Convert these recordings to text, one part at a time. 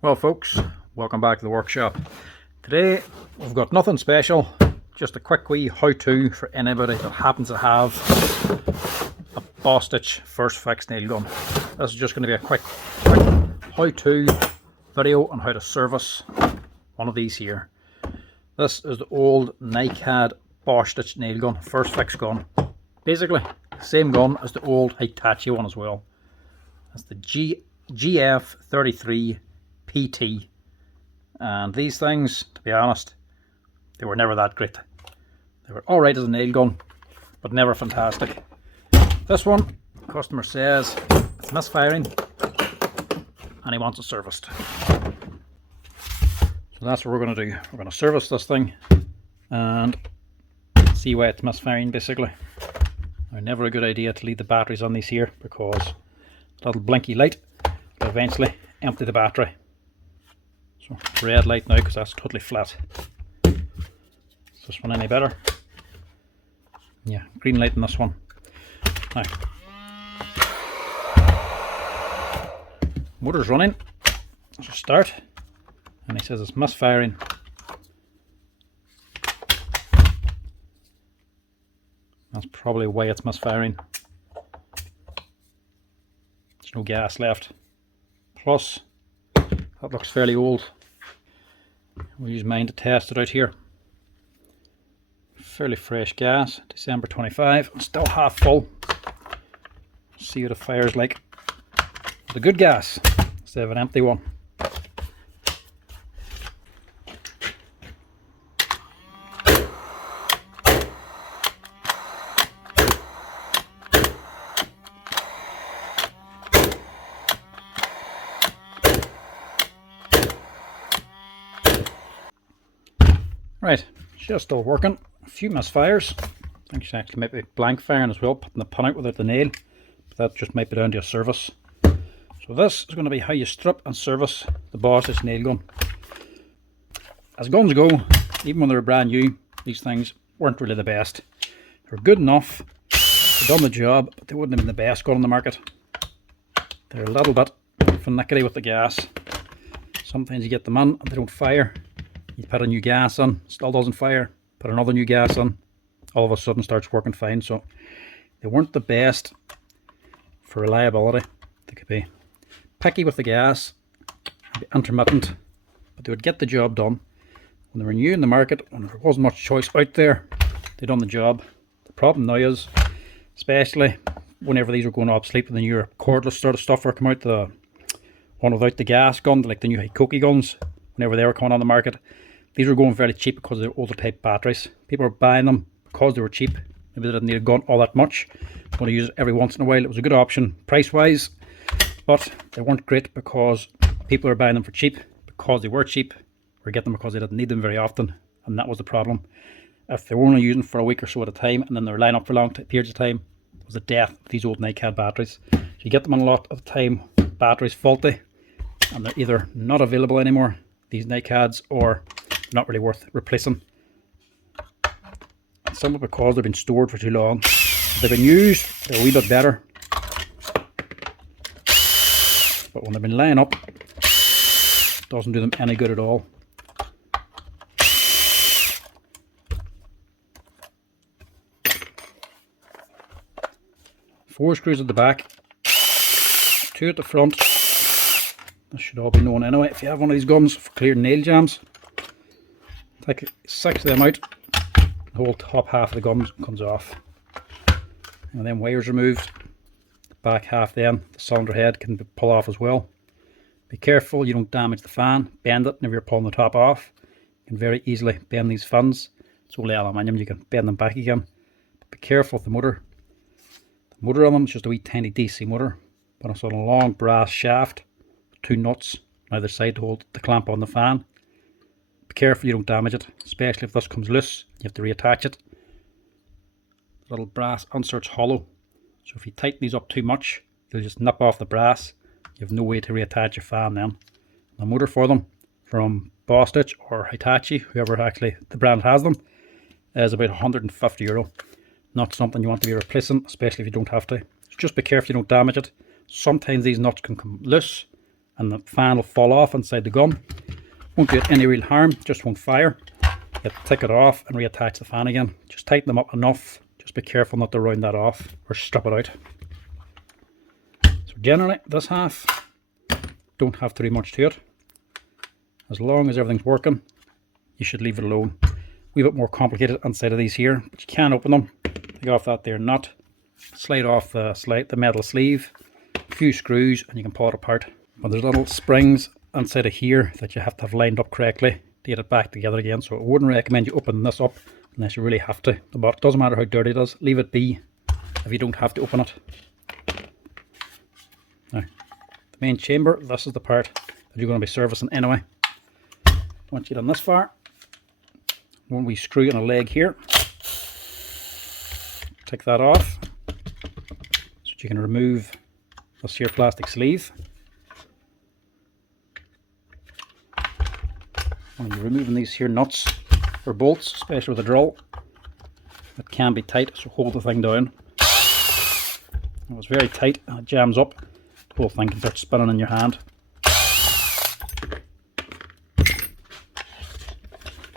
Well folks, welcome back to the workshop. Today we've got nothing special, just a quick wee how-to for anybody that happens to have a Bostitch first fix nail gun. This is just going to be a quick how-to video on how to service one of these here. This is the old NiCad Bostitch nail gun, first fix gun. Basically the same gun as the old Hitachi one as well. That's the GF33PT. And these things, to be honest, they were never that great. They were alright as a nail gun, but never fantastic. This one, the customer says it's misfiring and he wants it serviced. So that's what we're going to do. We're going to service this thing and see why it's misfiring basically. Now, never a good idea to leave the batteries on these here because a little blinky light will eventually empty the battery. So red light now because that's totally flat. Is this one any better? Yeah, green light in this one. Now, motor's running. Let's just start. And he says it's misfiring. That's probably why it's misfiring. There's no gas left. Plus, that looks fairly old. We'll use mine to test it out here. Fairly fresh gas, December 25, still half full. See what it fires like. The good gas instead of an empty one. Right, just still working. A few misfires. I think she actually might be blank firing as well, putting the pin out without the nail. But that just might be down to a service. So this is going to be how you strip and service the Bostitch nail gun. As guns go, even when they were brand new, these things weren't really the best. They were good enough, they've done the job, but they wouldn't have been the best gun on the market. They're a little bit finicky with the gas. Sometimes you get them in and they don't fire. You put a new gas on, still doesn't fire. Put another new gas on, all of a sudden starts working fine. So they weren't the best for reliability. They could be picky with the gas, be intermittent, but they would get the job done. When they were new in the market, when there wasn't much choice out there, they done the job. The problem now is, especially whenever these were going obsolete, the newer cordless sort of stuff were coming out, the one without the gas gun, like the new Hitachi guns, whenever they were coming on the market, these were going very cheap because of the older type batteries. People were buying them because they were cheap. Maybe they didn't need a gun all that much. Going to use it every once in a while. It was a good option price wise, but they weren't great because people were buying them for cheap. Because they were cheap, we're getting them because they didn't need them very often, and that was the problem. If they were only using for a week or so at a time and then they were lying up for long periods of time, it was the death of these old NiCad batteries. So you get them in a lot of the time, batteries faulty, and they're either not available anymore, these NiCads, or not really worth replacing. Some of it because they've been stored for too long. If they've been used, they're a wee bit better. But when they've been laying up, it doesn't do them any good at all. 4 screws at the back, 2 at the front. This should all be known anyway. If you have one of these guns for clearing nail jams, take 6 of them out, the whole top half of the gun comes off. And then wires removed, the back half then, the cylinder head can pull off as well. Be careful you don't damage the fan, bend it whenever you're pulling the top off. You can very easily bend these fins. It's only aluminium, you can bend them back again. But be careful with the motor. The motor on them is just a wee tiny DC motor, but it's on a long brass shaft with 2 nuts on either side to hold the clamp on the fan. Be careful you don't damage it, especially if this comes loose, you have to reattach it. The little brass insert's hollow, so if you tighten these up too much, you'll just nip off the brass. You have no way to reattach your fan then. The motor for them from Bostitch or Hitachi, whoever actually the brand has them, is about €150. Not something you want to be replacing, especially if you don't have to. So just be careful you don't damage it. Sometimes these nuts can come loose and the fan will fall off inside the gun. Won't do it any real harm, just won't fire. You have to take it off and reattach the fan again. Just tighten them up enough. Just be careful not to round that off or strip it out. So generally, this half, don't have to do much to it. As long as everything's working, you should leave it alone. A wee bit more complicated inside of these here, but you can open them. Take off that there nut, slide off the metal sleeve, a few screws, and you can pull it apart. But there's little springs inside of here that you have to have lined up correctly to get it back together again. So I wouldn't recommend you open this up unless you really have to. But it doesn't matter how dirty it is, leave it be if you don't have to open it. Now, the main chamber, this is the part that you're going to be servicing anyway. Once you've done this far, one wee screw in a leg here. Take that off so that you can remove this here plastic sleeve. When you're removing these here nuts or bolts, especially with a drill, it can be tight, so hold the thing down. If it's very tight and it jams up, the whole thing can start spinning in your hand.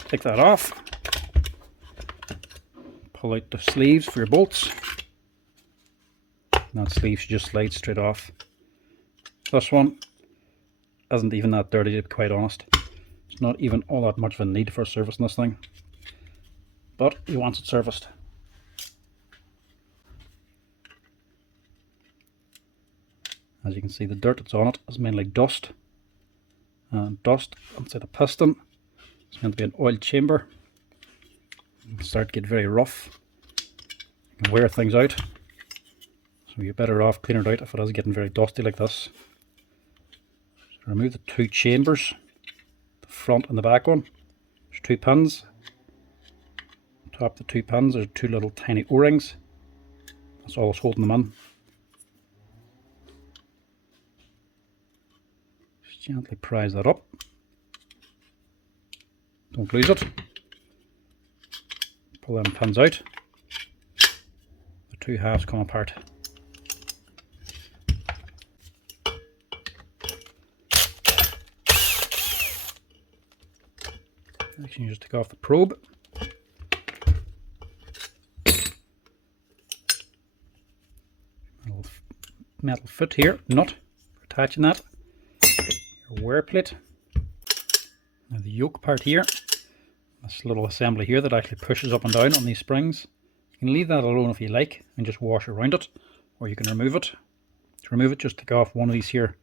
Take that off. Pull out the sleeves for your bolts. And that sleeve should just slide straight off. This one isn't even that dirty, to be quite honest. It's not even all that much of a need for servicing this thing. But you want it serviced. As you can see, the dirt that's on it is mainly dust. And dust inside the piston. It's meant to be an oil chamber. It can start to get very rough. You can wear things out. So you're better off cleaning it out if it is getting very dusty like this. So remove the two chambers, the front and the back one. There's two pins. On top of the two pins there's two little tiny O-rings. That's all that's holding them in. Just gently prise that up. Don't lose it. Pull them pins out. The two halves come apart. Next you just take off the probe. Little metal foot here, nut for attaching that. Your wear plate. Now the yoke part here. This little assembly here that actually pushes up and down on these springs. You can leave that alone if you like and just wash around it, or you can remove it. To remove it, just take off one of these here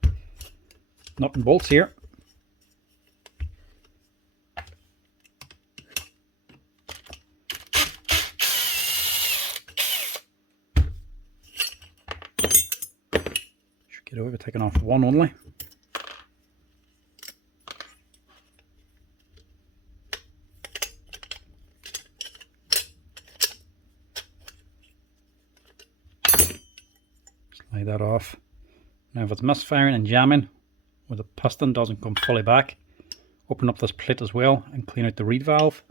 nut and bolts here. Should get away with taking off one only. Slide that off. Now if it's misfiring and jamming where the piston doesn't come fully back, open up this plate as well and clean out the reed valve.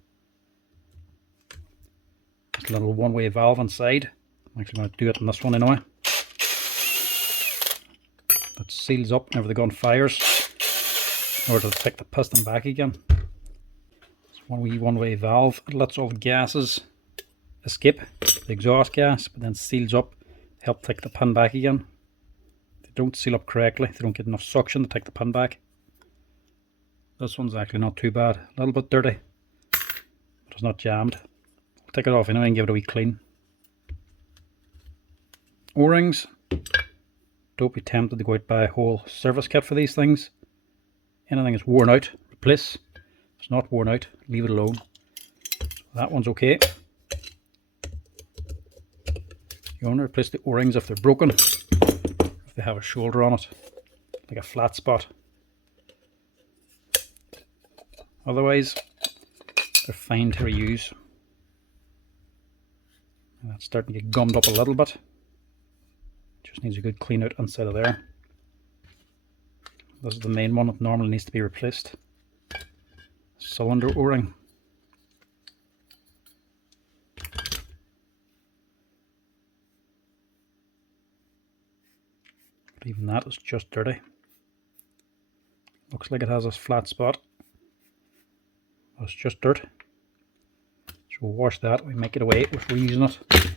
Just a little one-way valve inside. I'm actually going to do it on this one anyway. That seals up whenever the gun fires in order to take the piston back again. It's one-way valve. It lets all the gases escape, the exhaust gas, but then seals up to help take the pin back again. They don't seal up correctly, they don't get enough suction to take the pin back. This one's actually not too bad, a little bit dirty, but it's not jammed. I'll take it off anyway and give it a wee clean. O-rings. Don't be tempted to go out and buy a whole service kit for these things. Anything that's worn out, replace. If it's not worn out, leave it alone. That one's okay. You want to replace the O-rings if they're broken, if they have a shoulder on it, like a flat spot. Otherwise, they're fine to reuse. And that's starting to get gummed up a little bit. Just needs a good clean out inside of there. This is the main one that normally needs to be replaced. Cylinder O-ring. But even that is just dirty. Looks like it has this flat spot. It's just dirt. So we'll wash that, we make it away with reusing it.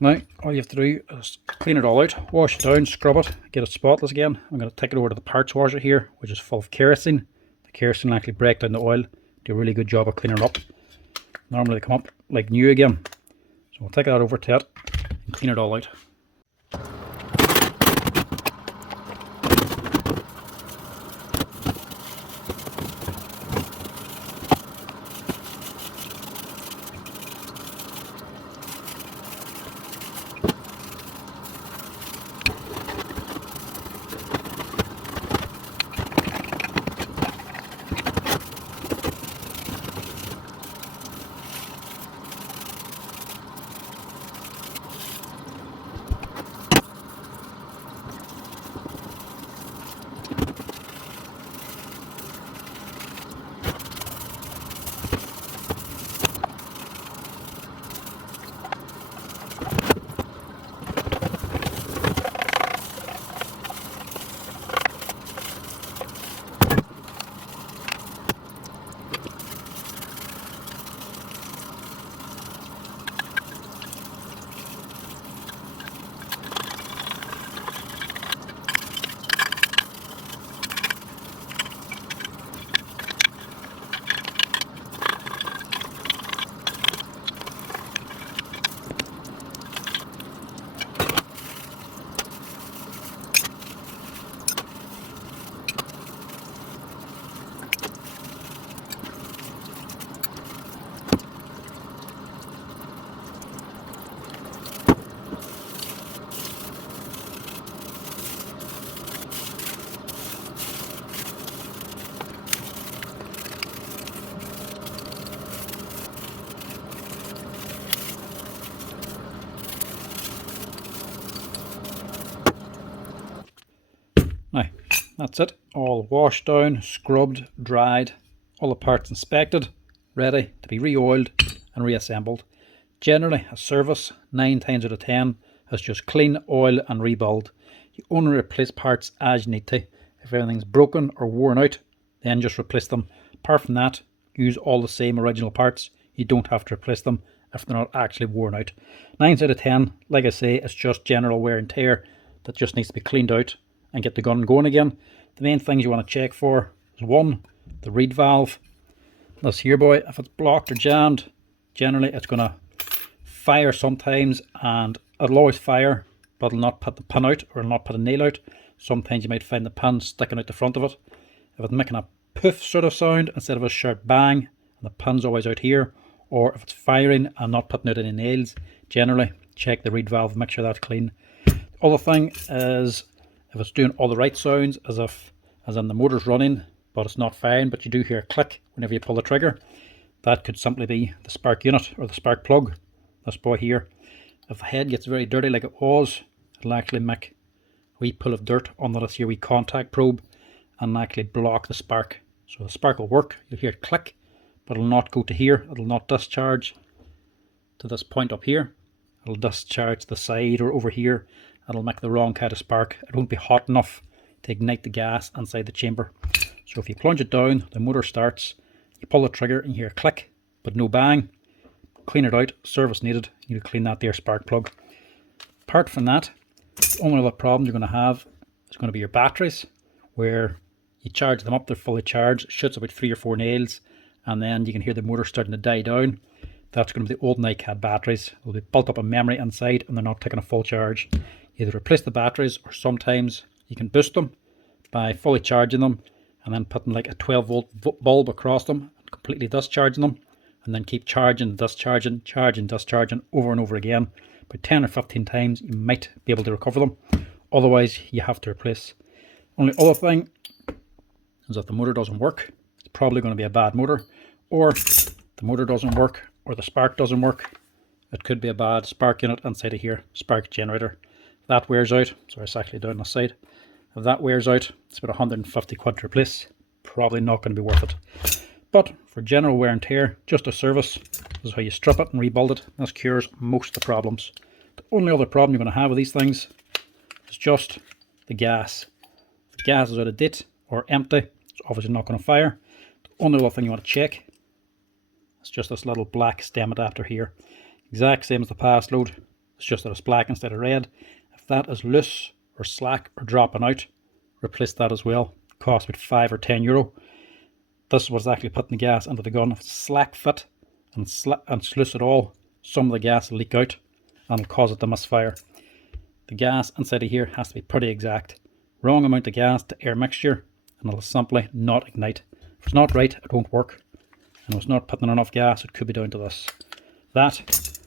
Now all you have to do is clean it all out, wash it down, scrub it, get it spotless again. I'm going to take it over to the parts washer here, which is full of kerosene. The kerosene will actually break down the oil, do a really good job of cleaning it up. Normally they come up like new again. So we'll take that over to it and clean it all out. Now, that's it, all washed down, scrubbed, dried, all the parts inspected, ready to be re-oiled and reassembled. Generally, a service 9 times out of 10 is just clean, oil and rebuild. You only replace parts as you need to. If everything's broken or worn out, then just replace them. Apart from that, use all the same original parts. You don't have to replace them if they're not actually worn out. 9 out of 10, like I say, it's just general wear and tear that just needs to be cleaned out and get the gun going again. The main things you want to check for is 1, the reed valve. This here boy, if it's blocked or jammed, generally it's going to fire sometimes, and it'll always fire, but it'll not put the pin out or it'll not put a nail out. Sometimes you might find the pin sticking out the front of it. If it's making a poof sort of sound instead of a sharp bang, and the pin's always out here, or if it's firing and not putting out any nails, generally check the reed valve, make sure that's clean. The other thing is, if it's doing all the right sounds, as in the motor's running but it's not firing, but you do hear a click whenever you pull the trigger, that could simply be the spark unit or the spark plug, this boy here. If the head gets very dirty like it was, it'll actually make a wee pull of dirt on this here wee contact probe and actually block the spark. So the spark will work, you'll hear it click, but it'll not go to here, it'll not discharge to this point up here, it'll discharge to the side or over here. It'll make the wrong kind of spark. It won't be hot enough to ignite the gas inside the chamber. So if you plunge it down, the motor starts, you pull the trigger and you hear a click, but no bang. Clean it out, service needed, you need to clean that there spark plug. Apart from that, the only other problem you're going to have is going to be your batteries, where you charge them up, they're fully charged, it shoots about 3 or 4 nails, and then you can hear the motor starting to die down. That's going to be the old NiCad batteries. They'll be built up in memory inside and they're not taking a full charge. You either replace the batteries, or sometimes you can boost them by fully charging them and then putting like a 12-volt bulb across them and completely discharging them, and then keep charging, discharging, charging, discharging over and over again. About 10 or 15 times you might be able to recover them. Otherwise you have to replace. Only other thing is if the motor doesn't work, it's probably going to be a bad motor, or the motor doesn't work or the spark doesn't work. It could be a bad spark unit inside of here, spark generator. If that wears out, sorry it's actually down the side, if that wears out, it's about 150 quid to replace. Probably not going to be worth it. But for general wear and tear, just a service, this is how you strip it and rebuild it. This cures most of the problems. The only other problem you're going to have with these things is just the gas. If the gas is out of date or empty, it's it's obviously not going to fire. The only other thing you want to check is just this little black stem adapter here. Exact same as the pass load, it's just that it's black instead of red. If that is loose or slack or dropping out, replace that as well. It costs about €5 or €10. This is what's actually putting the gas into the gun. If it's slack fit and it's loose at all, some of the gas will leak out and will cause it to misfire. The gas inside of here has to be pretty exact. Wrong amount of gas to air mixture and it'll simply not ignite. If it's not right, it won't work. And if it's not putting enough gas, it could be down to this. That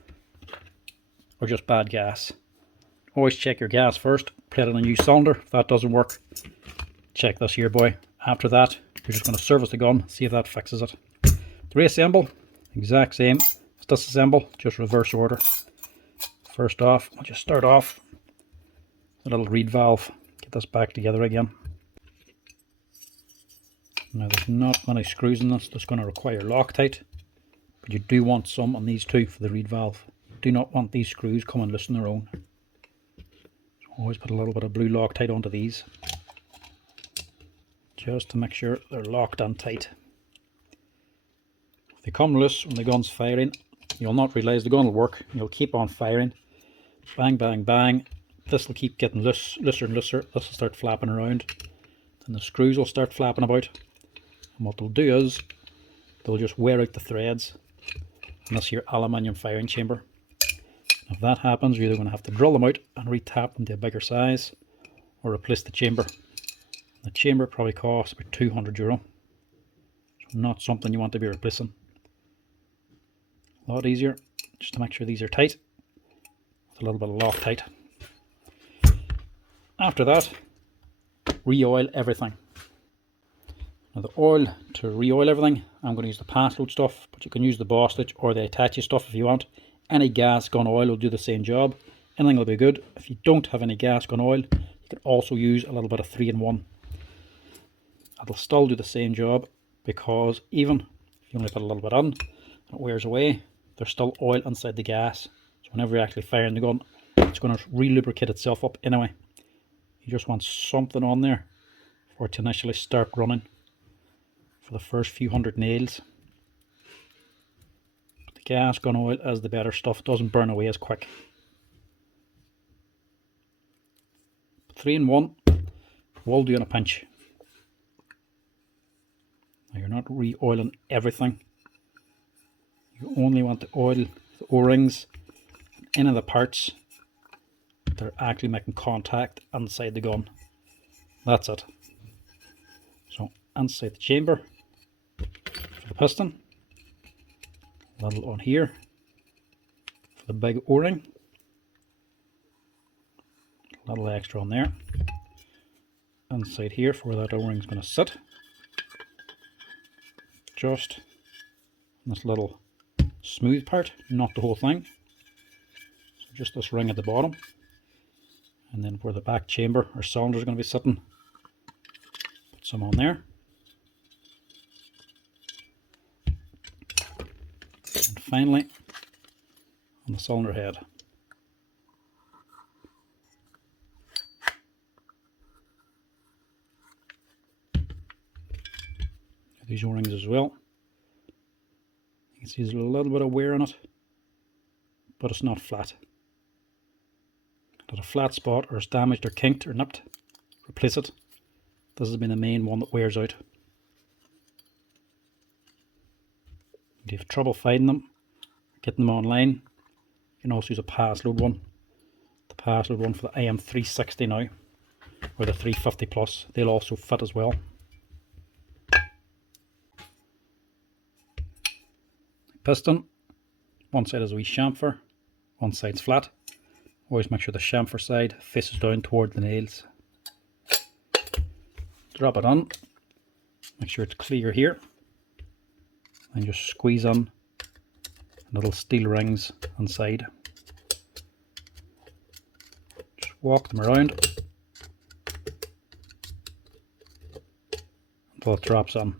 or just bad gas. Always check your gas first, put it in a new cylinder. If that doesn't work, check this here boy. After that, you're just going to service the gun, see if that fixes it. To reassemble, exact same as disassemble, just reverse order. First off, we'll just start off with a little reed valve. Get this back together again. Now there's not many screws in this, that's going to require Loctite, but you do want some on these two for the reed valve. You do not want these screws coming loose on their own. So always put a little bit of blue Loctite onto these, just to make sure they're locked and tight. If they come loose when the gun's firing, you'll not realise the gun will work. You'll keep on firing, bang bang bang. This will keep getting looser and looser. This will start flapping around, and the screws will start flapping about. And what they'll do is they'll just wear out the threads in this here aluminium firing chamber. If that happens, you're either going to have to drill them out and retap them to a bigger size, or replace the chamber. The chamber probably costs about €200. So not something you want to be replacing. A lot easier just to make sure these are tight with a little bit of Loctite. After that, re-oil everything. Now the oil to re-oil everything, I'm going to use the pass load stuff, but you can use the Bostitch or the Hitachi stuff if you want. Any gas gun oil will do the same job. Anything will be good. If you don't have any gas gun oil, you can also use a little bit of 3-in-1. It'll still do the same job, because even if you only put a little bit on, it wears away, there's still oil inside the gas. So whenever you're actually firing the gun, it's going to re-lubricate itself up anyway. You just want something on there for it to initially start running for the first few hundred nails. But the gas gun oil is the better stuff, it doesn't burn away as quick. 3-in-1 will do in a pinch. Now you're not re-oiling everything. You only want to oil the O-rings and any of the parts that are actually making contact inside the gun. That's it. So inside the chamber for the piston, a little on here for the big O-ring, a little extra on there, inside here for where that O-ring is going to sit, just this little smooth part, not the whole thing, so just this ring at the bottom, and then where the back chamber or cylinder is going to be sitting, put some on there, and finally on the cylinder head. These O-rings as well. You can see there's a little bit of wear on it, but it's not flat. Got a flat spot, or it's damaged or kinked or nipped, replace it. This has been the main one that wears out. If you have trouble finding them, getting them online, you can also use a pass load one. The pass load one for the IM360 now, or the 350 plus, they'll also fit as well. Piston, one side is a wee chamfer, one side's flat. Always make sure the chamfer side faces down toward the nails. Drop it on, make sure it's clear here, and just squeeze on little steel rings inside. Just walk them around until it drops on.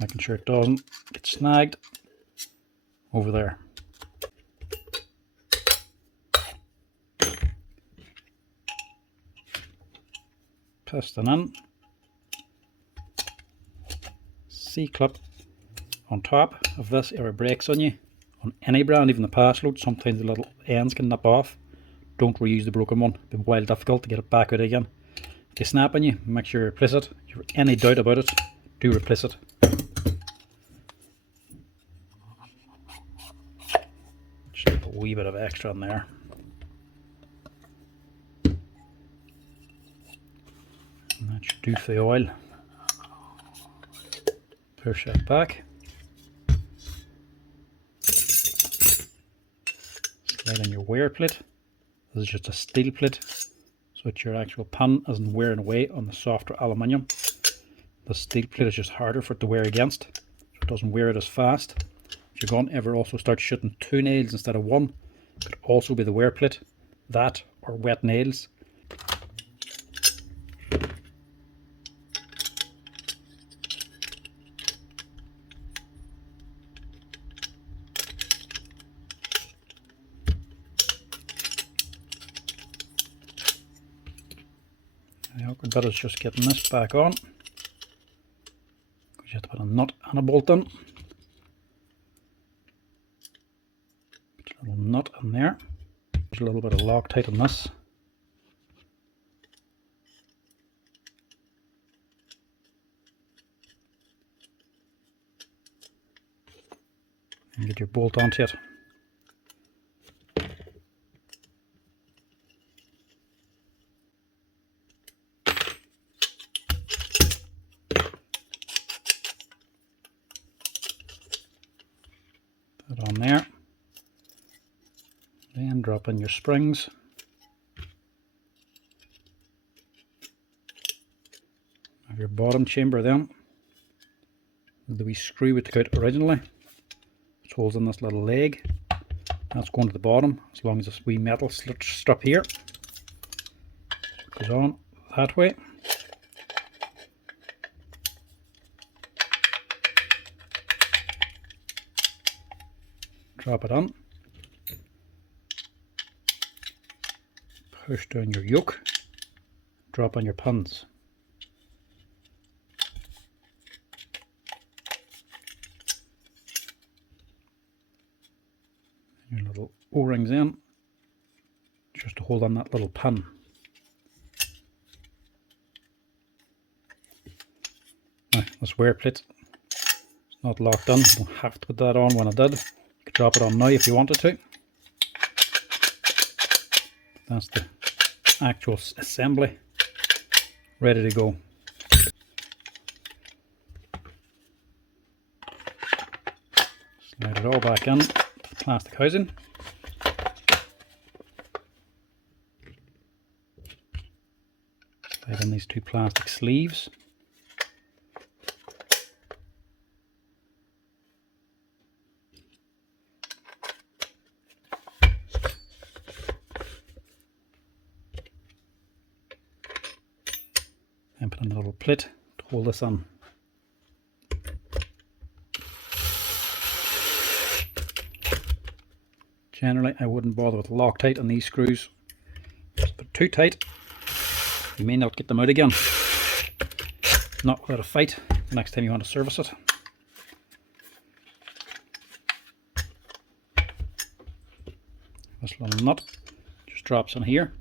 Making sure it doesn't get snagged over there. Piston in, C-clip on top of this if it breaks on you. On any brand, even the pass load, sometimes the little ends can nip off. Don't reuse the broken one. It'll be wild difficult to get it back out again. If they snap on you, make sure you replace it. If you have any doubt about it, do replace it. Just a wee bit of extra in there. And that should do for the oil. Push that back. Slide in your wear plate. This is just a steel plate, so that your actual pan isn't wearing away on the softer aluminium. The steel plate is just harder for it to wear against, so it doesn't wear it as fast. If your gun ever also starts shooting 2 nails instead of 1, it could also be the wear plate, that or wet nails. The awkward bit is just getting this back on, because you have to put a nut and a bolt in. Put a little nut in there. There's a little bit of Loctite on this. And get your bolt onto it. Put on there. Then drop in your springs. Have your bottom chamber then. The wee screw we took out originally, which holds in this little leg. That's going to the bottom, as long as this wee metal strip here goes on that way. Drop it on. Push down your yoke. Drop on your pins. Your little O-rings in, just to hold on that little pin. Now, this wear plate is not locked in. You don't have to put that on when I did. You could drop it on now if you wanted to. That's the actual assembly, ready to go. Slide it all back in to the plastic housing. Slide in these 2 plastic sleeves. And put in a little plate to hold this on. Generally, I wouldn't bother with Loctite on these screws. If they're too tight, you may not get them out again. Not without a fight the next time you want to service it. This little nut just drops in here.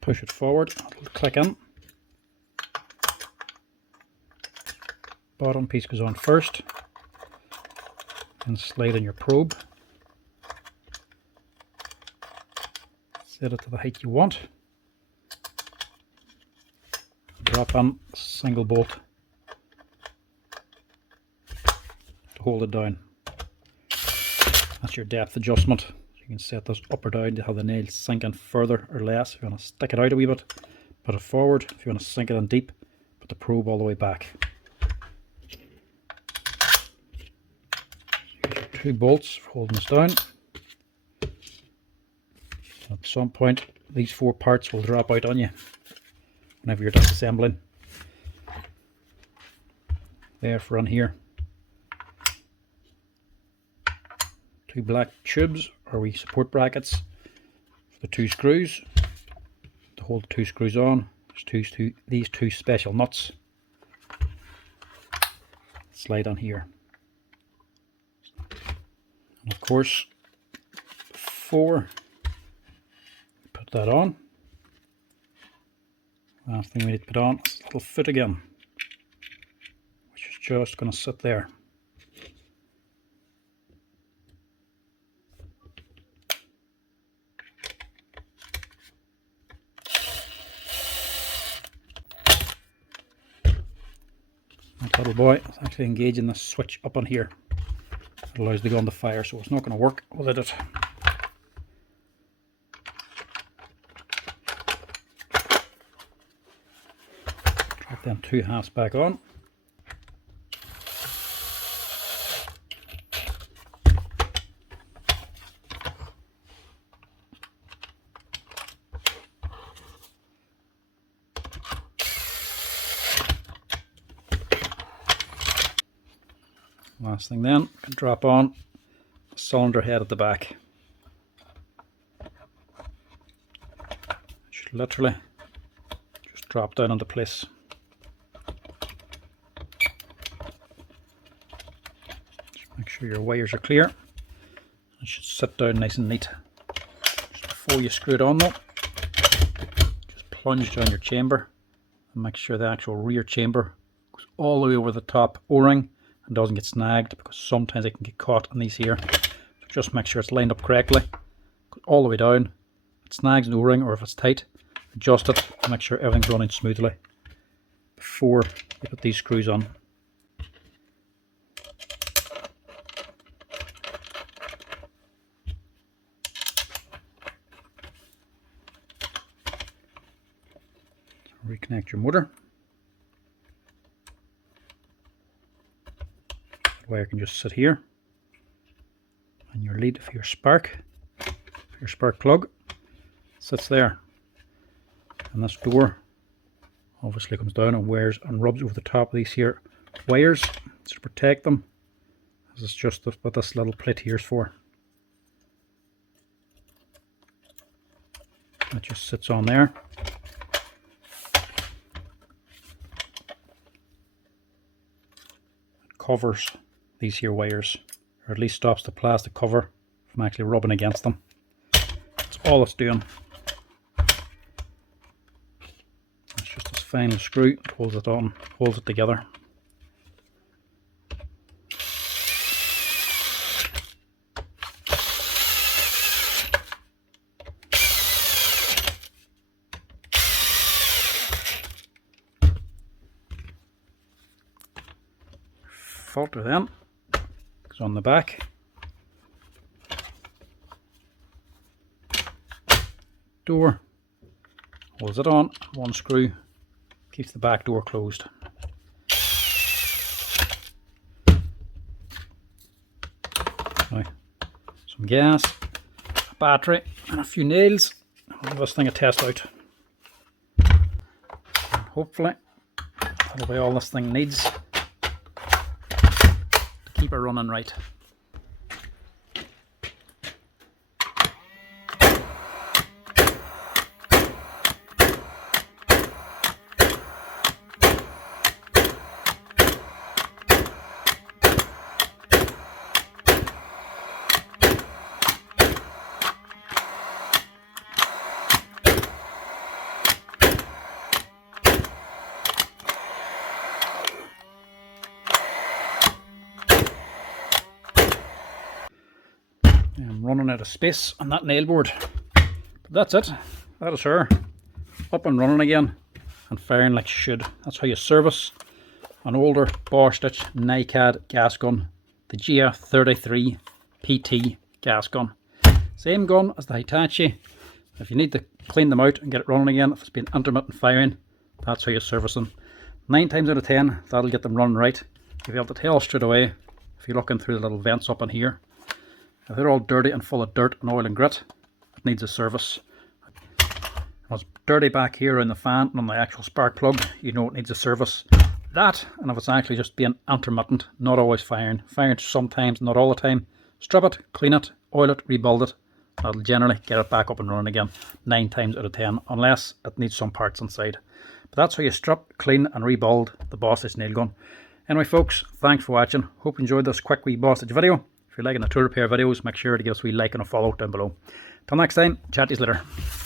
Push it forward, it'll click in. Bottom piece goes on first, and slide in your probe. Set it to the height you want. Drop on a single bolt to hold it down. That's your depth adjustment. So you can set this up or down to have the nails sink in further or less. If you want to stick it out a wee bit, put it forward. If you want to sink it in deep, put the probe all the way back. 2 bolts for holding this down. At some point, these 4 parts will drop out on you whenever you're disassembling. There for on here. 2 black tubes or wee support brackets for the 2 screws. To hold the 2 screws on, there's these two special nuts. slide on here. And of course, before you put that on, last thing we need to put on is a little foot again, which is just going to sit there. That little boy is actually engaging the switch up on here. It allows the gun to fire, so it's not going to work without it. Drop them 2 halves back on. Last thing then, can drop on the cylinder head at the back. It should literally just drop down into place. Just make sure your wires are clear. It should sit down nice and neat. Just before you screw it on though, just plunge down your chamber and make sure the actual rear chamber goes all the way over the top O-ring and doesn't get snagged, because sometimes it can get caught on these here. So just make sure it's lined up correctly. Go all the way down. If it snags an O-ring or if it's tight, adjust it to make sure everything's running smoothly before you put these screws on. Reconnect your motor. Wire can just sit here, and your lead for your spark plug sits there, and this door obviously comes down and wears and rubs over the top of these here wires to protect them, as it's just what this little plate here is for. That just sits on there. It covers these here wires, or at least stops the plastic cover from actually rubbing against them. That's all it's doing. It's just this final screw that holds it on, holds it together. Filter then goes on the back. Door holds it on. One screw keeps the back door closed. Now, some gas, a battery and a few nails. I'll give this thing a test out. And hopefully that'll be all this thing needs. Keep it running right. I'm running out of space on that nail board, but that's it. That is her up and running again and firing like she should. That's how you service an older Bostitch NiCad gas gun, the GF33PT gas gun. Same gun as the Hitachi. If you need to clean them out and get it running again, if it's been intermittent firing, that's how you service them. 9 times out of 10 that'll get them running right. You'll be able to tell straight away if you're looking through the little vents up in here. If they're all dirty and full of dirt and oil and grit, it needs a service. If it's dirty back here in the fan and on the actual spark plug, you know it needs a service. That, and if it's actually just being intermittent, not always firing sometimes, not all the time, strip it, clean it, oil it, rebuild it. That'll generally get it back up and running again 9 times out of 10, unless it needs some parts inside. But that's how you strip, clean and rebuild the Bostitch nail gun. Anyway folks, thanks for watching. Hope you enjoyed this quick wee Bostitch video. If you're liking the tool repair videos, make sure to give us a wee like and a follow down below. Till next time, chat to you later.